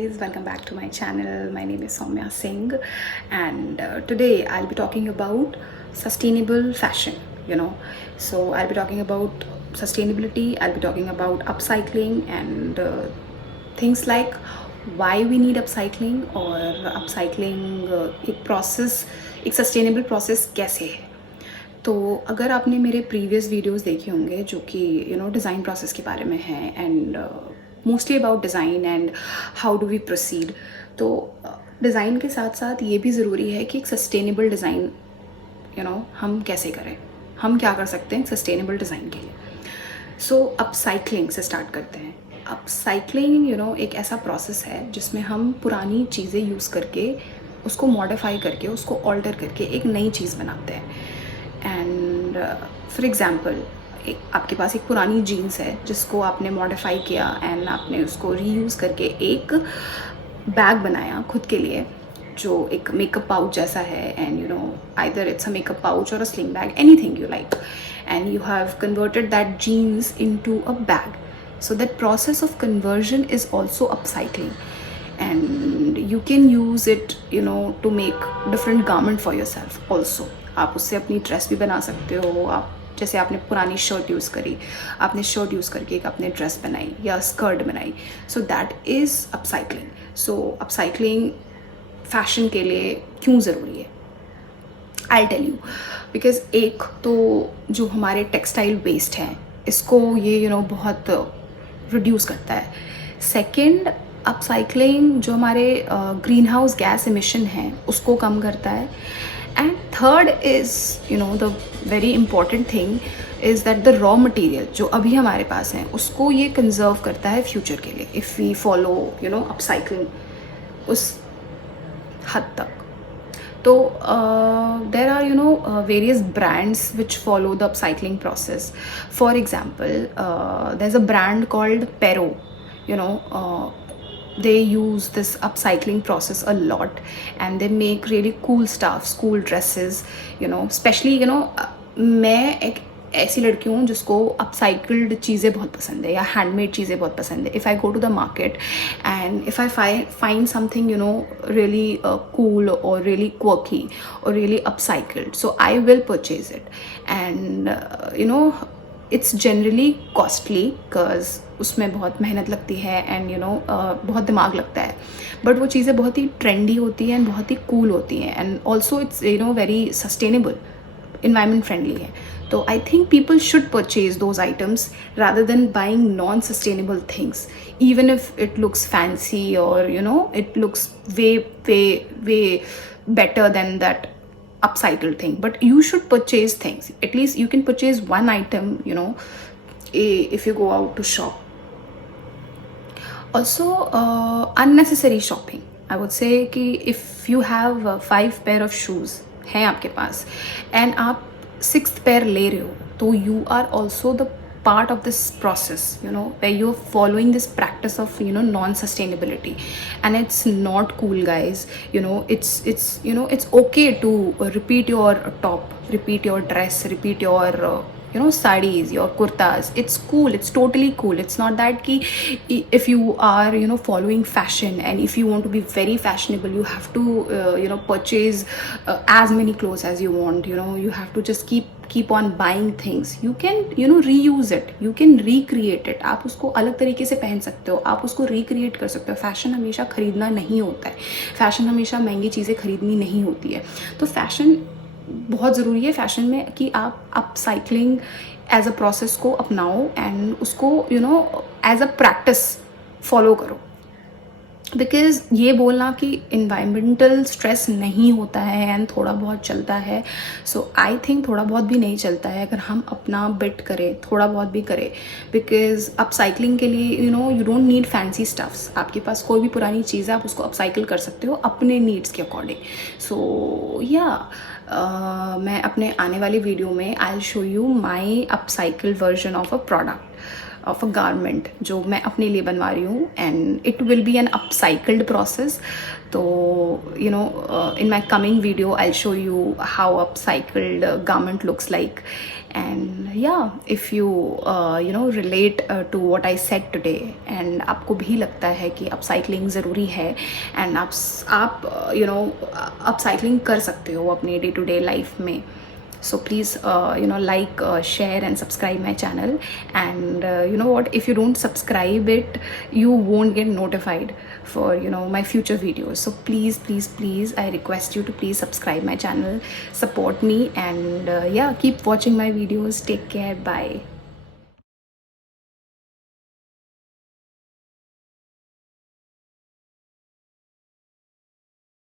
guys, welcome back to my channel. My name is Soumya Singh, and today I'll be talking about sustainable fashion. So I'll be talking about sustainability, I'll be talking about upcycling, and things like why we need upcycling और upcycling एक process, एक sustainable process कैसे है. तो अगर आपने मेरे previous videos देखे होंगे जो कि डिज़ाइन प्रोसेस के बारे में है and mostly about design and how do we proceed, तो डिज़ाइन के साथ साथ ये भी ज़रूरी है कि एक सस्टेनेबल डिज़ाइन हम कैसे करें, हम क्या कर सकते हैं सस्टेनेबल डिज़ाइन के लिए. सो अपसाइक्लिंग से स्टार्ट करते हैं. अपसाइक्लिंग एक ऐसा प्रोसेस है जिसमें हम पुरानी चीज़ें यूज़ करके उसको मॉडिफाई करके उसको ऑल्टर करके एक नई चीज़ बनाते हैं. एंड फॉर एग्ज़ाम्पल आपके पास एक पुरानी जीन्स है जिसको आपने मॉडिफाई किया एंड आपने उसको रीयूज़ करके एक बैग बनाया खुद के लिए जो एक मेकअप पाउच जैसा है. And either it's a makeup pouch और a sling bag, anything you like, and you have converted that jeans into a bag. So that process of conversion is also upcycling, and you can use it to make different garment for yourself also. आप उससे अपनी dress भी बना सकते हो. आप जैसे आपने पुरानी शर्ट यूज़ करी, आपने शर्ट यूज़ करके एक आपने ड्रेस बनाई या स्कर्ट बनाई, so that is upcycling. So upcycling fashion के लिए क्यों ज़रूरी है, आई टेल यू. बिकॉज एक तो जो हमारे टेक्सटाइल वेस्ट हैं इसको ये बहुत रिड्यूस करता है. सेकेंड, अपसाइक्लिंग जो हमारे ग्रीन हाउस गैस एमिशन हैं उसको कम करता है. And third is the very important thing is that the raw material जो अभी हमारे पास है उसको ये कंजर्व करता है फ्यूचर के लिए इफ़ वी फॉलो अपसाइक्लिंग उस हद तक. तो there are various brands which follow the upcycling process. For example, there's a brand called Pero. They use this upcycling process a lot, and they make really cool stuff, school dresses. Especially मैं एक ऐसी लड़की हूँ जिसको अपसाइकल्ड चीज़ें बहुत पसंद है या हैंडमेड चीज़ें बहुत पसंद है. If I go to the market and if I find something really cool और रियली क्वर्की और really upcycled, so I will purchase it. And it's generally costly because उसमें बहुत मेहनत लगती है एंड बहुत दिमाग लगता है, बट वो चीज़ें बहुत ही ट्रेंडी होती हैं एंड बहुत ही कूल होती हैं. And also it's very sustainable, environment friendly है. तो I think people should purchase those items rather than buying non-sustainable things, even if it looks fancy or it looks way better than that upcycled thing. But you should purchase things. At least you can purchase one item if you go out to shop. Also, unnecessary shopping. I would say कि if you have 5 pair of shoes हैं आपके पास and आप 6th pair ले रहे हो, तो you are also the part of this process where you're following this practice of non sustainability, and it's not cool, guys. It's okay to repeat your top, repeat your dress, repeat your sarees, your kurtas. It's cool, it's totally cool. It's not that ki if you are following fashion and if you want to be very fashionable, you have to purchase as many clothes as you want. You have to just keep on buying things. You can reuse it, you can recreate it. आप उसको अलग तरीके से पहन सकते हो, आप उसको recreate कर सकते हो. फैशन हमेशा खरीदना नहीं होता है, फैशन हमेशा महंगी चीज़ें खरीदनी नहीं होती है. तो फैशन बहुत ज़रूरी है फैशन में कि आप अपसाइक्लिंग एज अ प्रोसेस को अपनाओ एंड उसको एज अ प्रैक्टिस फॉलो करो. बिकॉज ये बोलना कि इन्वायरमेंटल स्ट्रेस नहीं होता है एंड थोड़ा बहुत चलता है, सो आई थिंक थोड़ा बहुत भी नहीं चलता है अगर हम अपना बिट करें, थोड़ा बहुत भी करें. बिकॉज अपसाइक्लिंग के लिए you don't need fancy stuffs. आपके पास कोई भी पुरानी चीज़ है आप उसको अपसाइकिल कर सकते हो अपने नीड्स के अकॉर्डिंग. सो मैं अपने आने वाली वीडियो में I will show you my upcycle version of a product of a garment जो मैं अपने लिए बनवा रही हूँ, and it will be an upcycled process. तो in my coming video I'll show you how upcycled garment looks like. And yeah, if you relate to what I said today and आपको भी लगता है कि upcycling ज़रूरी है and आप upcycling कर सकते हो अपने day to day life में, so please like, share and subscribe my channel. And you know what, if you don't subscribe it, you won't get notified for my future videos. So please I request you to please subscribe my channel, support me, and yeah, keep watching my videos. Take care, bye.